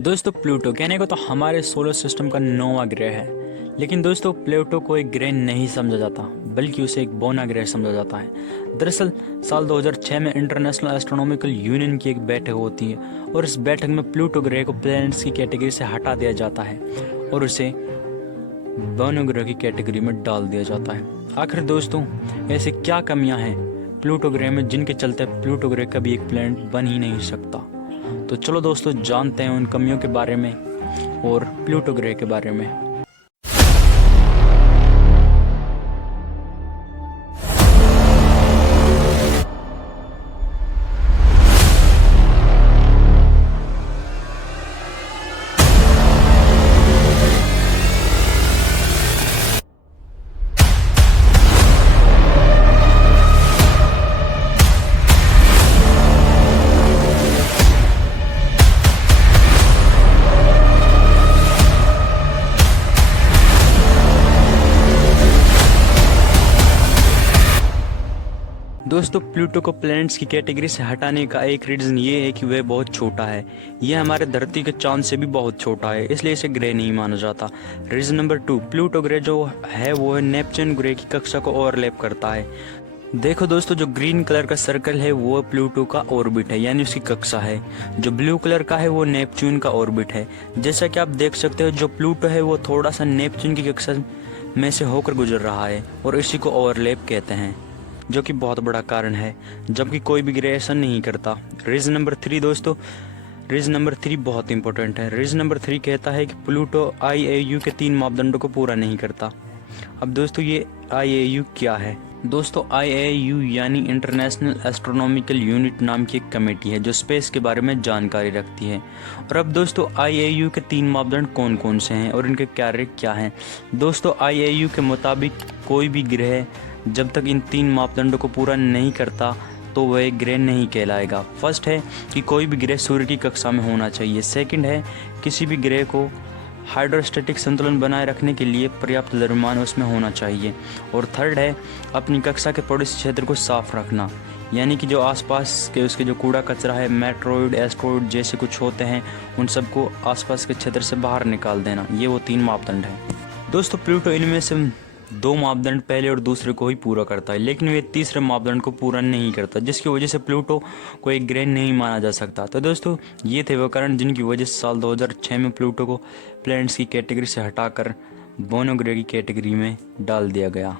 दोस्तों प्लूटो कहने को तो हमारे सोलर सिस्टम का 9वां ग्रह है। लेकिन दोस्तों प्लूटो को एक ग्रह नहीं समझा जाता, बल्कि उसे एक बौना ग्रह समझा जाता है। दरअसल साल 2006 में इंटरनेशनल एस्ट्रोनॉमिकल यूनियन की एक बैठक होती है और इस बैठक में प्लूटो ग्रह को प्लैनेट्स की कैटेगरी से हटा दिया जाता है और उसे बौना ग्रह की कैटेगरी में डाल दिया जाता है। आखिर दोस्तों ऐसे क्या कमियां हैं प्लूटो ग्रह में जिनके चलते प्लूटो ग्रह कभी एक प्लैनेट बन ही नहीं सकता। तो चलो दोस्तों जानते हैं उन कमियों के बारे में और प्लूटो ग्रह के बारे में। दोस्तों प्लूटो को प्लैनेट्स की कैटेगरी से हटाने का एक रीज़न ये है कि वह बहुत छोटा है। यह हमारे धरती के चांद से भी बहुत छोटा है, इसलिए इसे ग्रह नहीं माना जाता। रीज़न नंबर 2, प्लूटो ग्रह जो है वो नेपच्यून ग्रह की कक्षा को ओवरलैप करता है। देखो दोस्तों, जो ग्रीन कलर का सर्कल है वो प्लूटो का ऑर्बिट है, यानी उसकी कक्षा है। जो ब्लू कलर का है वो नेपच्यून का ऑर्बिट है। जैसा कि आप देख सकते हो, जो प्लूटो है वो थोड़ा सा नेपच्यून की कक्षा में से होकर गुजर रहा है और इसी को ओवरलैप कहते हैं, जो कि बहुत बड़ा कारण है, जबकि कोई भी ग्रह ऐसा नहीं करता। रीज़न नंबर 3 दोस्तों, रीज़न नंबर 3 बहुत इंपॉर्टेंट है। रीज़न नंबर 3 कहता है कि प्लूटो IAU के 3 मापदंडों को पूरा नहीं करता। अब दोस्तों ये IAU क्या है? दोस्तों IAU यानी इंटरनेशनल एस्ट्रोनॉमिकल यूनिट नाम की एक कमेटी है जो स्पेस के बारे में जानकारी रखती है। और अब दोस्तों IAU के 3 मापदंड कौन कौन से हैं और इनके कार्य क्या हैं? दोस्तों IAU के मुताबिक कोई भी ग्रह जब तक इन 3 मापदंडों को पूरा नहीं करता तो वह एक ग्रह नहीं कहलाएगा। फर्स्ट है कि कोई भी ग्रह सूर्य की कक्षा में होना चाहिए। सेकंड है किसी भी ग्रह को हाइड्रोस्टैटिक संतुलन बनाए रखने के लिए पर्याप्त द्रव्यमान उसमें होना चाहिए। और थर्ड है अपनी कक्षा के पड़ोसी क्षेत्र को साफ रखना, यानी कि जो आसपास के उसके जो कूड़ा कचरा है, मेट्रोइड एस्ट्रॉइड जैसे कुछ होते हैं, उन सबको आसपास के क्षेत्र से बाहर निकाल देना। ये वो 3 मापदंड हैं। दोस्तों प्लूटो इनमें से 2 मापदंड पहले और दूसरे को ही पूरा करता है, लेकिन वे तीसरे मापदंड को पूरा नहीं करता, जिसकी वजह से प्लूटो को एक ग्रह नहीं माना जा सकता। तो दोस्तों ये थे वो कारण जिनकी वजह से साल 2006 में प्लूटो को प्लैनेट्स की कैटेगरी से हटाकर बौना ग्रह की कैटेगरी में डाल दिया गया।